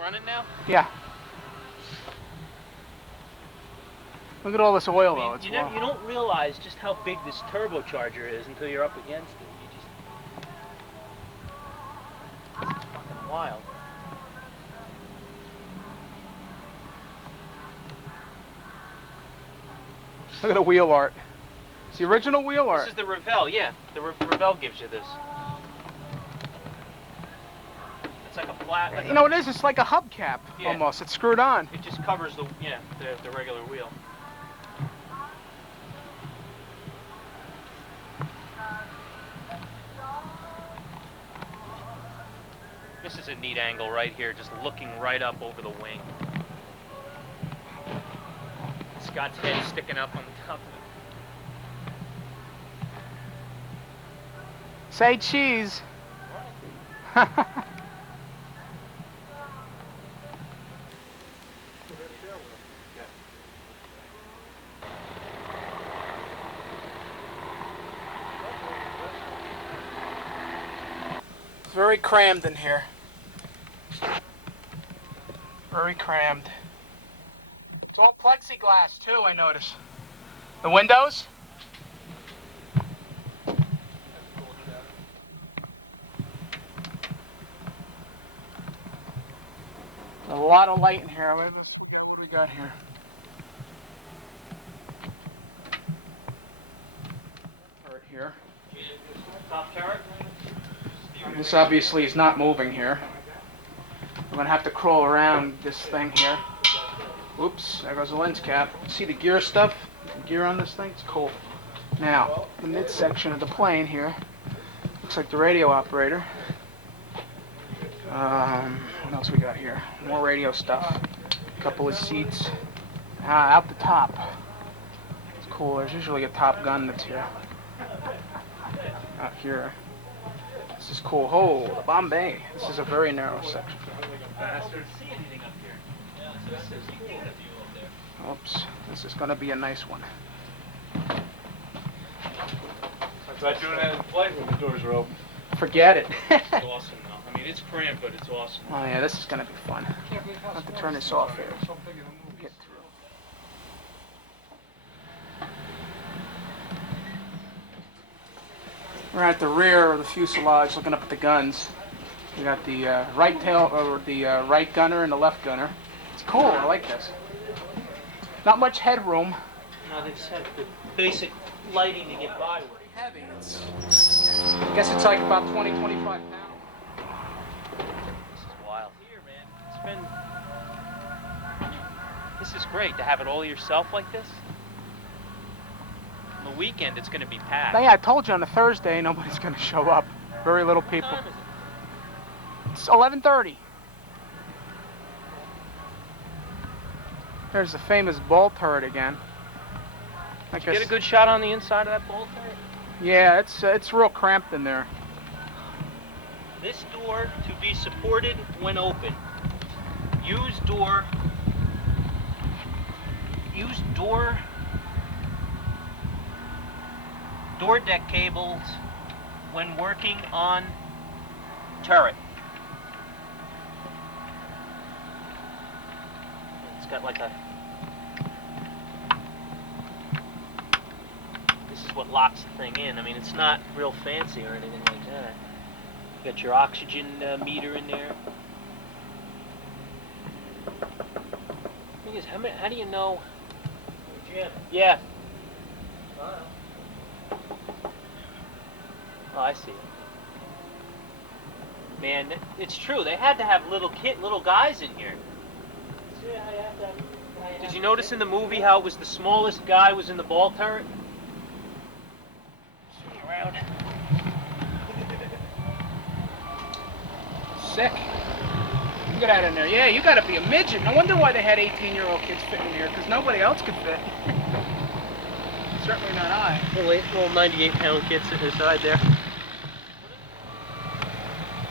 running now? Yeah. Look at all this oil, though. It's you don't realize just how big this turbocharger is until you're up against it. It's fucking wild. Look at the wheel art. It's the original wheel art. This is the Revell, yeah. The Revell gives you this. It's like a flat. Like you know what it is? It's like a hubcap almost. It's screwed on. It just covers the regular wheel. This is a neat angle right here, just looking right up over the wing. Scott's head sticking up on the top of it. Say cheese. It's very crammed in here. Very crammed. It's all plexiglass too, I notice. The windows? A lot of light in here. What do we got here? Turret here. Top turret? This obviously is not moving here. I'm gonna have to crawl around this thing here. Oops, there goes the lens cap. See the gear stuff? The gear on this thing? It's cool. Now, the midsection of the plane here looks like the radio operator. What else we got here? More radio stuff. A couple of seats. Out the top. It's cool. There's usually a Top Gun that's here. Out here. This is cool. Oh, the Bombay. This is a very narrow section. Oops. This is going to be a nice one. I tried doing that in flight when the doors were open. Forget it. It's awesome though. I mean, it's cramped, but it's awesome. Oh yeah, this is going to be fun. I'll have to turn this off here. Get through. We're at the rear of the fuselage looking up at the guns. We got the right tail, or the right gunner and the left gunner. It's cool, I like this. Not much headroom. No, they just have the basic lighting to get by with. Heavy. I guess it's like about 20, 25 pounds. This is wild. Here, man. This is great to have it all yourself like this. On the weekend, it's going to be packed. Yeah, I told you on a Thursday, nobody's going to show up. Very little people. What time is it? It's 11:30. There's the famous ball turret again. Did you get a good shot on the inside of that ball turret? Yeah, it's real cramped in there. This door to be supported when open. Use door deck cables when working on turret. It's got like a... This is what locks the thing in. I mean, it's not real fancy or anything like that. You got your oxygen meter in there. Thing is, how do you know? Jim. Yeah. Oh, I see it. Man, it's true. They had to have little guys in here. Did you notice in the movie how it was the smallest guy was in the ball turret? Swing around. Sick. Look at that in there. Yeah, you gotta be a midget. No wonder why they had 18-year-old kids fit in here, because nobody else could fit. Certainly not I. Little 98-pound kid sitting inside there.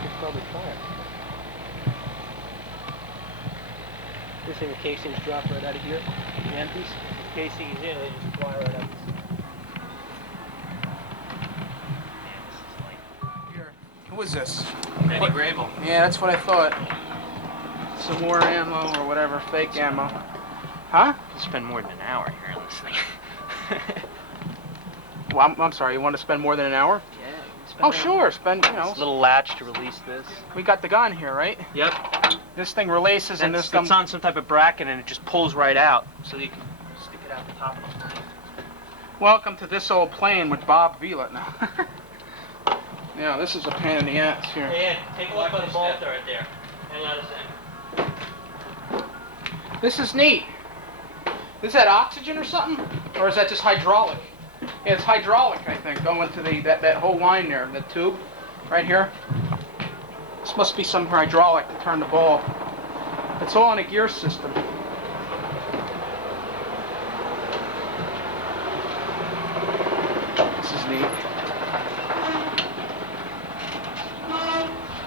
It's probably fire. This thing, the casings drop right out of here. The Memphis. Casing is in, they just fly right out. Here. Who is this? Eddie Grable. Yeah, that's what I thought. some more ammo or whatever, fake ammo. Huh? You can spend more than an hour here on this thing. Well, I'm sorry, you want to spend more than an hour? Yeah. You can spend Oh, sure, spend, you know. This little latch to release this. We got the gun here, right? Yep. This thing releases and this It's comes... on some type of bracket and it just pulls right out. So you can stick it out the top of the plane. Welcome to This Old Plane with Bob Vila now. Yeah, this is a pain in the ass here. Hey, Ed, take a look at the bolter right there. Hang on a second. This is neat. Is that oxygen or something? Or is that just hydraulic? Yeah, it's hydraulic, I think, going to that whole line there, the tube, right here. This must be some hydraulic to turn the ball. It's all in a gear system. This is neat.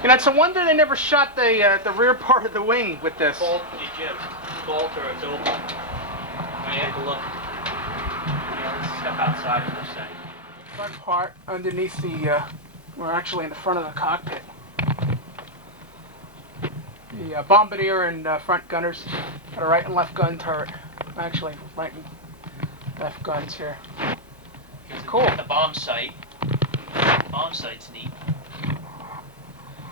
You know, it's a wonder they never shot the rear part of the wing with this. Bolt, Jim. Bolter, it's open. I have to look. Yeah, let's step outside for a second. Front part underneath the, we're actually in the front of the cockpit. The bombardier and front gunners got a right and left gun turret. Actually, right and left guns here. Cool. The bomb site. Bomb site's neat.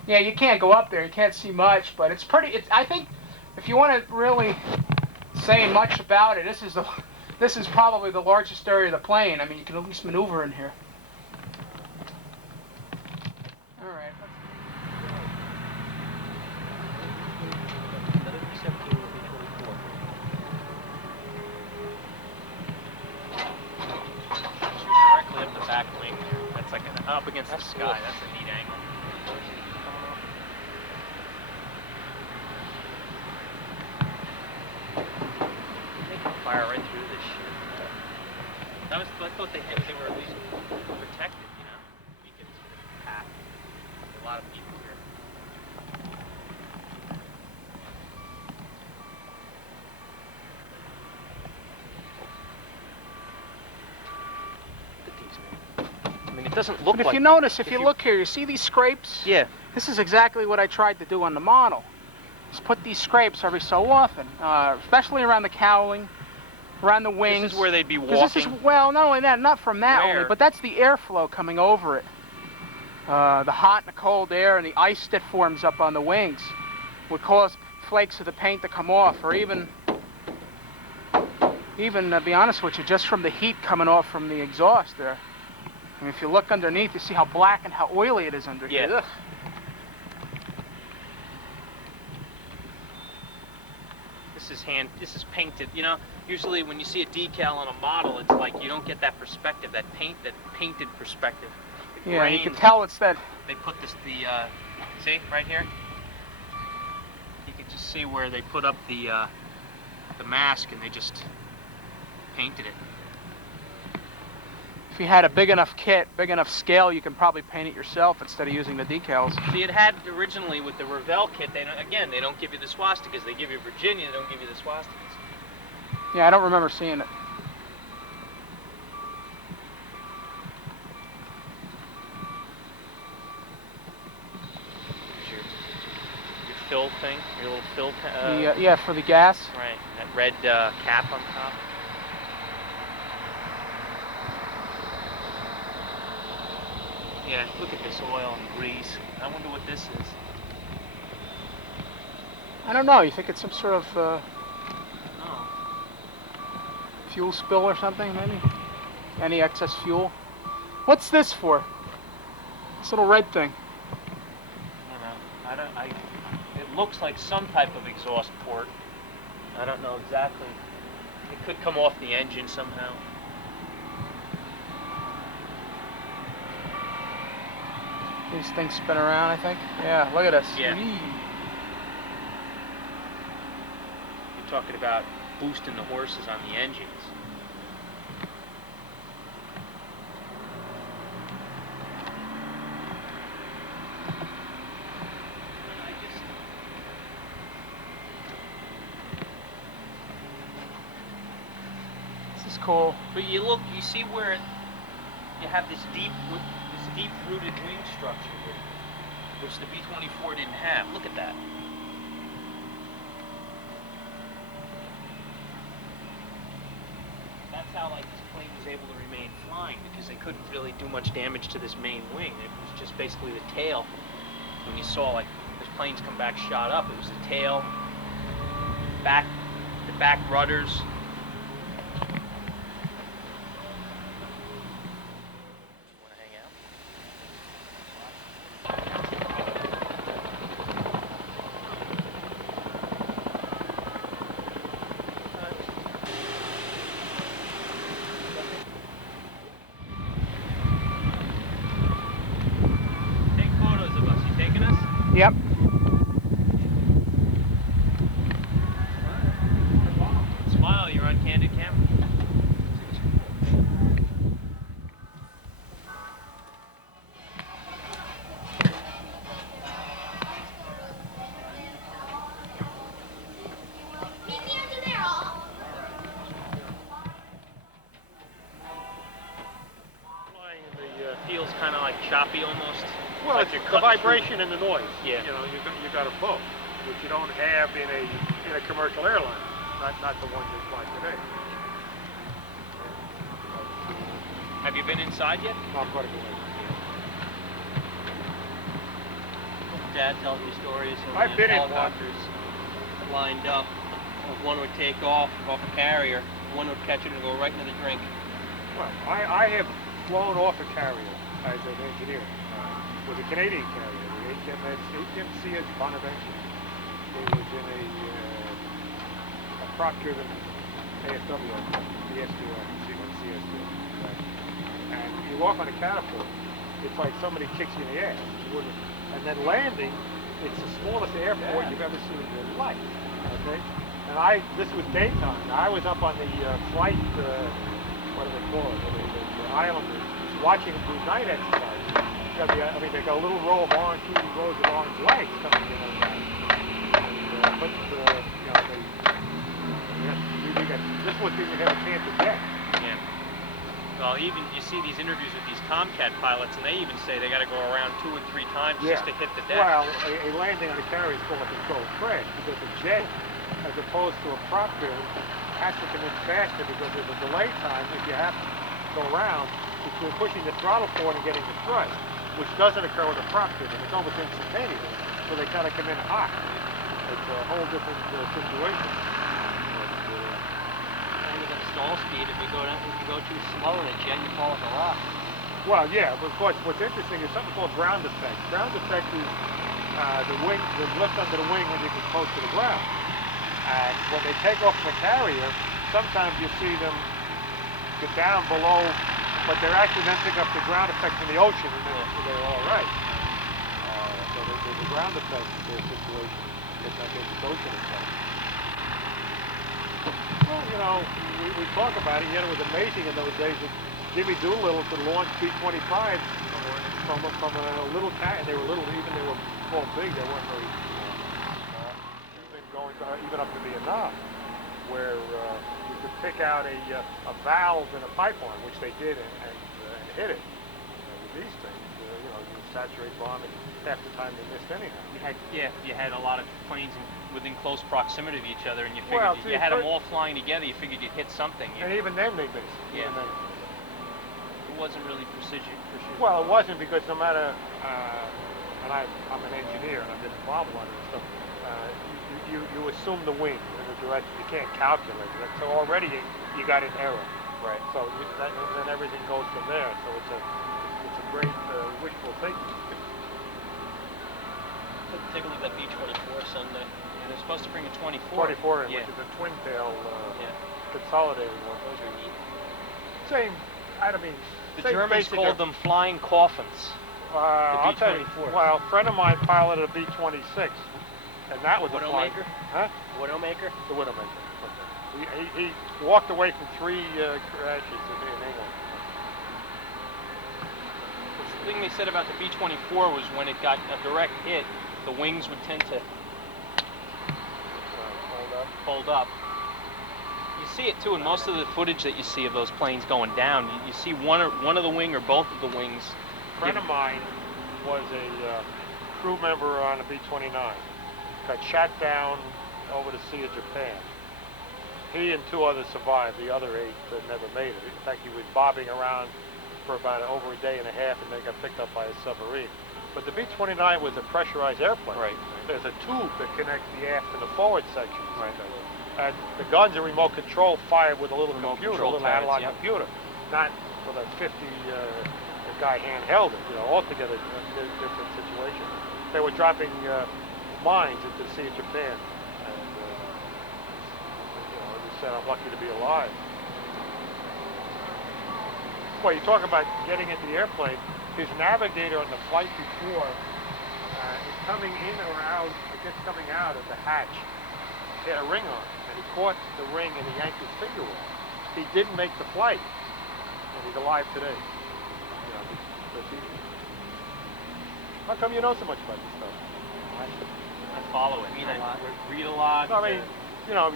Yeah, you can't go up there. You can't see much, but it's pretty. I think if you want to really say much about it, this is probably the largest area of the plane. I mean, you can at least maneuver in here. All right. Another B-17 will be 24. Directly up the back wing there. That's like up against the sky. Cool. That's a neat angle. They can fire right through this shit. I thought they were at least protected, you know? Beacons for the path. A lot of people here. Look at these, man. I mean, it doesn't look But if like... you notice, if you look here, you see these scrapes? Yeah. This is exactly what I tried to do on the model. Just put these scrapes every so often, especially around the cowling, around the wings. This is where they'd be 'Cause walking. This is, well, not only that, not from that Where? only, but that's the airflow coming over it. The hot and the cold air and the ice that forms up on the wings would cause flakes of the paint to come off, or even to be honest with you, just from the heat coming off from the exhaust there. I mean, if you look underneath, you see how black and how oily it is under here. Yeah. Ugh. This is painted, you know, usually when you see a decal on a model, it's like you don't get that perspective, that painted perspective. The Yeah, you grain, can tell it's that. they put see, right here? You can just see where they put up the mask and they just painted it. If you had a big enough kit, big enough scale, you can probably paint it yourself instead of using the decals. See, it had originally with the Revell kit, they don't give you the swastikas, they give you Virginia, they don't give you the swastikas. Yeah, I don't remember seeing it. Here's your fill thing, your little fill. Yeah, for the gas. Right, that red cap on top. Yeah, look at this oil and grease. I wonder what this is. I don't know. You think it's some sort of No. fuel spill or something, maybe? Any excess fuel? What's this for? This little red thing. I don't know. It looks like some type of exhaust port. I don't know exactly. It could come off the engine somehow. These things spin around, I think. Yeah, look at this. Yeah. Whee. You're talking about boosting the horses on the engines. This is cool. But you see where you have this deep-rooted wing structure here, which the B-24 didn't have. Look at that. that's how like this plane was able to remain flying, because they couldn't really do much damage to this main wing. It was just basically the tail. When you saw like the planes come back shot up, it was the tail, the back rudders. Yep. Smile, you're on candid camera. Flying in the Feels kind of like choppy almost. well, like it's you're the cutting vibration and the noise. Yeah. You know, you got a boat, which you don't have in a commercial airline, not the one you fly today. Have you been inside yet? Not quite a good. Dad tells me stories of I've been in one. helicopters lined up. One would take off a carrier, one would catch it and go right into the drink. Well, I have flown off a carrier as an engineer with a Canadian carrier, the HMCS Bonaventure. It was in a prop-driven ASW, the SDR, CSDR. And you walk on a catapult, it's like somebody kicks you in the ass. And then landing, it's the smallest airport you've ever seen in your life. Okay? And this was daytime. I was up on the flight, what do they call it? The Islanders, watching them do night exercise. They got a little row of orange, 2 rows of orange lights coming in on that. This one didn't have a chance to get. Yeah. Well, even you see these interviews with these Tomcat pilots, and they even say they got to go around 2 or 3 times just to hit the deck. Well, a landing on a carrier is called a controlled crash because the jet, as opposed to a prop build, has to come in faster because there's a delay time if you have to go around between pushing the throttle forward and getting the thrust, which doesn't occur with a prop build. It's almost instantaneous, so they kind of come in hot. It's a whole different situation. And you got stall speed. If you go too slow in a jet, you fall off a rock. Well, yeah, but of course, what's interesting is something called ground effect. Ground effect is the lift under the wing when you get close to the ground. And when they take off from a carrier, sometimes you see them get down below, but they're actually then picking up the ground effect from the ocean, and they're all right. So there's a ground effect situation. It's like it's ocean effect. Well, you know, we talk about it, yet it was amazing in those days that Jimmy Doolittle could launch B-25 from a little cat, and they were little, even they were all big, they weren't very small. Even going even up to Vietnam, where you could pick out a valve in a pipeline, which they did, and hit it. With these things, you saturate bomb, and half the time they missed anyhow. You had a lot of planes within close proximity to each other, and you figured you had them all flying together. You figured you'd hit something. And even then they missed. Yeah. It wasn't really precision. Well, it wasn't, because no matter, and I'm an engineer and I did bomb one and stuff. You assume the wing in the direction. You can't calculate it. So already you got an error. Right. So then everything goes from there. So it's a great wishful thinking. Take a look at that B-24 Sunday. They're supposed to bring a 24. 24 in, which is a twin tail consolidated one. Those are neat. Same. The Germans called them flying coffins. I'll tell you. Well, a friend of mine piloted a B-26, and that was a flying. Widowmaker? Huh? Widowmaker? The Widowmaker. Okay. He walked away from 3 crashes in England. The thing they said about the B-24 was when it got a direct hit, the wings would tend to fold up. You see it too in most of the footage that you see of those planes going down. You see one of the wing or both of the wings. A friend of mine was a crew member on a B-29. Got shot down over the Sea of Japan. He and 2 others survived. The other 8 never made it. In fact, he was bobbing around for about over a day and a half, and then got picked up by a submarine. But the B-29 was a pressurized airplane. Right. There's a tube that connects the aft and the forward sections. Right. And the guns are remote control, fired with a little Remote computer, a control little turrets, analog yep. computer, not with a 50 guy handheld it. Altogether different situation. They were dropping mines into the Sea of Japan, and as I said, I'm lucky to be alive. Well, you talk about getting into the airplane. His navigator on the flight before is coming in or out, I guess coming out of the hatch. He had a ring on, and he caught the ring and he yanked his finger off. He didn't make the flight, and he's alive today. How come you know so much about this stuff? I follow it. Read a lot. No, I mean,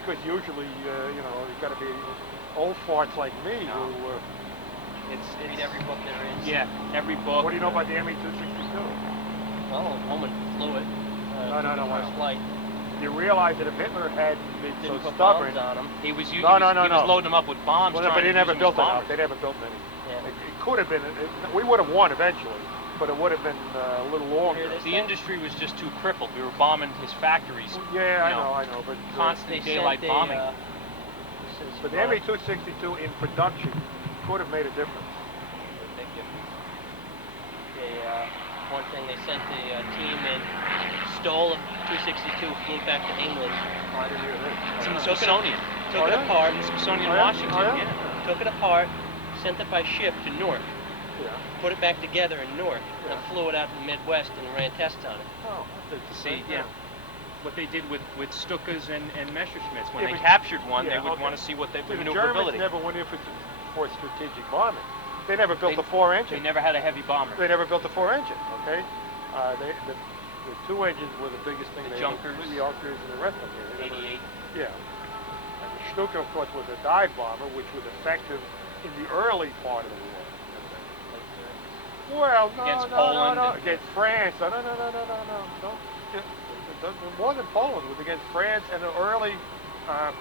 because usually, you've got to be old farts like me No. who. Read every book there is. Yeah, every book. What do you know about the ME-262? Well, a woman flew it. No, the first flight. You realize that if Hitler had been so Didn't put stubborn, bombs on him. He was No. loading them up with bombs. well, but trying they to never use built them as enough. bombers. They never built many. Yeah. It could have been. We would have won eventually, but it would have been a little longer. The industry was just too crippled. We were bombing his factories. Yeah, you I know, but constant They daylight sent bombing. but the ME-262 in production could have made a difference. Big difference. One thing, they sent the team in, stole a 262, flew back to England, I didn't hear this. It's in the Took it- Smithsonian. took it yeah? apart, Smithsonian Oh, in yeah? Washington. Oh, yeah? Yeah. took it apart, sent it by ship to Newark, Yeah. put it back together in Newark, and Yeah. flew it out to the Midwest and ran tests on it. Oh, that's To see, interesting. yeah, what they did with Stukas and Messerschmitts. When Yeah, they but- captured one, yeah, they would okay. want to see what they See, the maneuverability. Germans never went in for strategic bombing. They never built They- a 4 They engine. never had a heavy bomber. They never built a 4 engine. Okay. The 2 engines were the biggest thing. The they Junkers. The Junkers and the rest of them. They never- 88. Yeah. And the Stuka, of course, was a dive bomber, which was effective in the early part of the war. Well, no, Against no, Poland no, no. and- Against France. No. Don't. More than Poland, it was against France and the early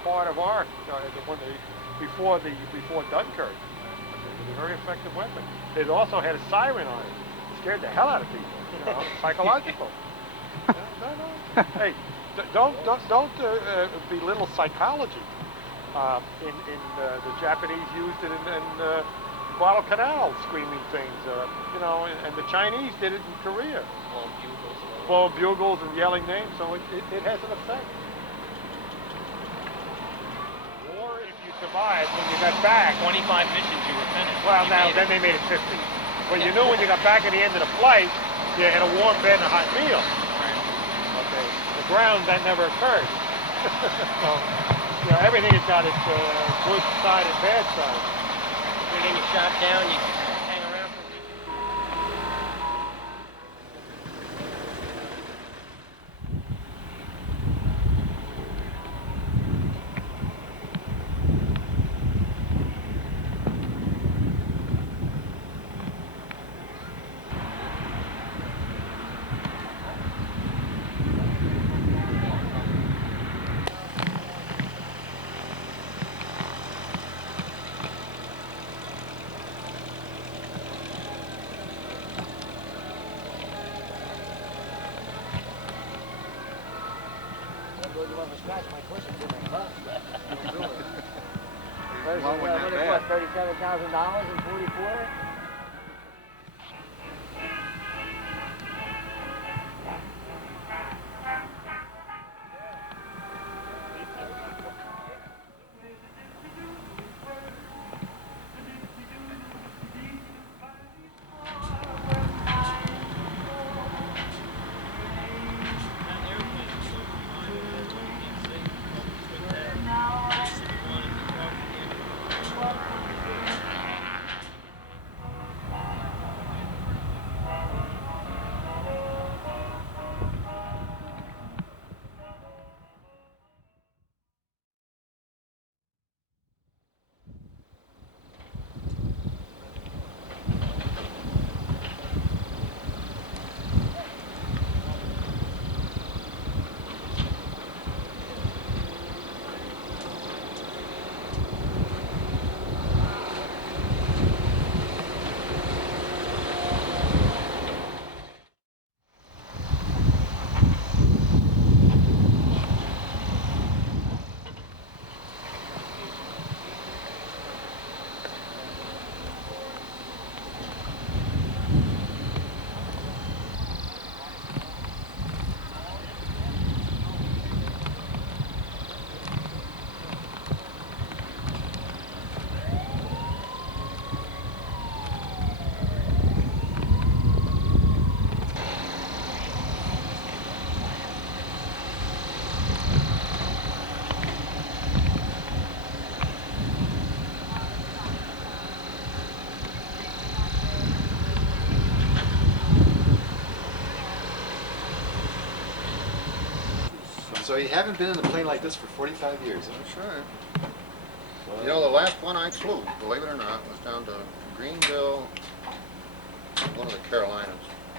part of our before Dunkirk. It was a very effective weapon. It also had a siren on it. It scared the hell out of people. Psychological. No. Hey, don't belittle psychology. The Japanese used it in Guadalcanal, screaming things. And the Chinese did it in Korea. Blowing bugles. Blowing bugles and yelling names, so it has an effect. Or if you survived when you got back. 25 missions you were finished. Well, You now made then it. they made it 50. Well, you knew when you got back at the end of the flight, you had a warm bed and a hot meal. Okay. The ground that never occurred. So, everything has got its good side and bad side. You're getting shot down, you hang around for a week. What, $37,000 in 44? So you haven't been in a plane like this for 45 years, huh? That's right. You know, the last one I flew, believe it or not, was down to Greenville, one of the Carolinas.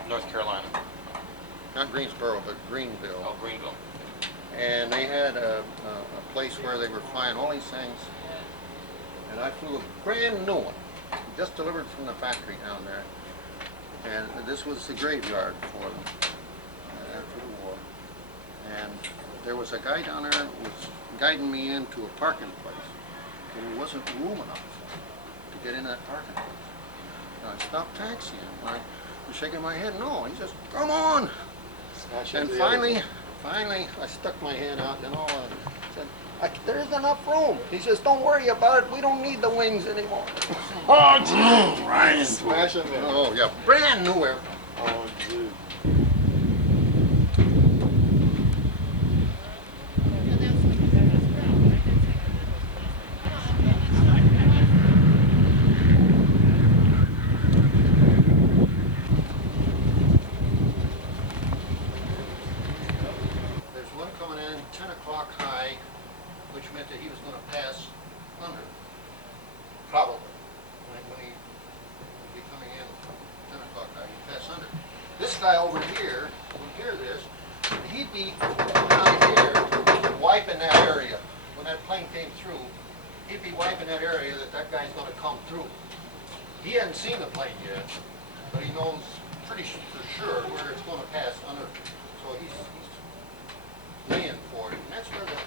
North Carolina. Not Greensboro, but Greenville. Oh, Greenville. And they had a place where they were flying all these things. And I flew a brand new one, just delivered from the factory down there. And this was the graveyard for them after the war. And there was a guy down there who was guiding me into a parking place. And there wasn't room enough to get in that parking place. And I stopped taxiing. I was shaking my head, no. He says, come on. Smash And into the other. finally, I stuck my head out, you know, and said, there's enough room. He says, don't worry about it. We don't need the wings anymore. Oh, gee. Right. Smash in there. Oh, yeah, brand new air. Oh, dude. There's one coming in 10 o'clock high, which meant that he was going to pass under. Probably. When he would be coming in 10 o'clock high, he'd pass under. This guy over here would hear this, and he'd be down here wiping that area. When that plane came through, he'd be wiping that area that guy's going to come through. He hadn't seen the plane yet, but he knows pretty for sure where it's going to pass under. So he's laying for it. And that's where the